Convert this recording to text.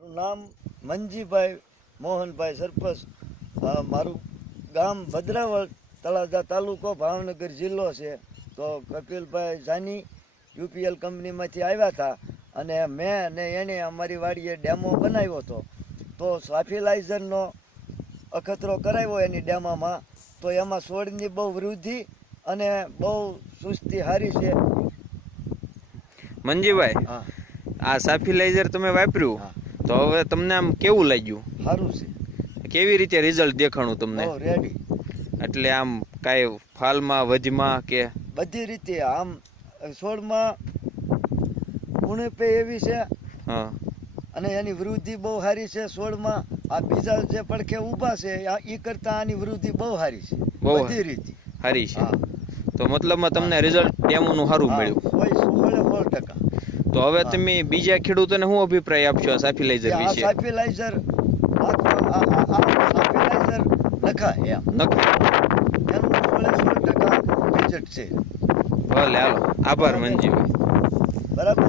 નામ મંજીભાઈ મોહનભાઈ સરપંચ. મારું ગામ ભદ્રાવળ, તળાજા તાલુકો, ભાવનગર જિલ્લો છે. તો કપિલભાઈ જાની યુપીએલ કંપનીમાંથી આવ્યા હતા અને મેં ને એણે અમારી વાડીએ ડેમો બનાવ્યો હતો. તો સાફિલાઇઝરનો અખતરો કરાવ્યો એની ડેમામાં. તો એમાં છોડની બહુ વૃદ્ધિ અને બહુ સુસ્તી સારી છે. મંજીભાઈ, હા, આ સાફિલાઇઝર તમે વાપર્યું, તો હવે તમને આમ કેવું લાગ્યું? સારું છે. કેવી રીતે રિઝલ્ટ દેખાણું તમને? બહુ રેડી. એટલે આમ કાંઈ ફાલમાં વજમાં કે બધી રીતે આમ છોડમાં ઉણપે એવી છે હા, અને એની વૃદ્ધિ બહુ સારી છે છોડમાં. આ બીજા જે પડખે ઊભા છે એ કરતા આની વૃદ્ધિ બહુ સારી છે, બહુ બધી રીતે. સારી છે. હા, તો મતલબમાં તમને રિઝલ્ટ ડેમોનું સારું મળ્યું. 100%. તો હવે તમે બીજા ખેડૂતોને શું અભિપ્રાય આપશો આ સાફિલાઇઝર આ વિશે? સાફિલાઇઝર સાફિલાઇઝર નખાય એમ, નખાય. એનું 100% રિઝલ્ટ છે. ભલે, હાલો, આભાર મંજીભાઈ. બરાબર.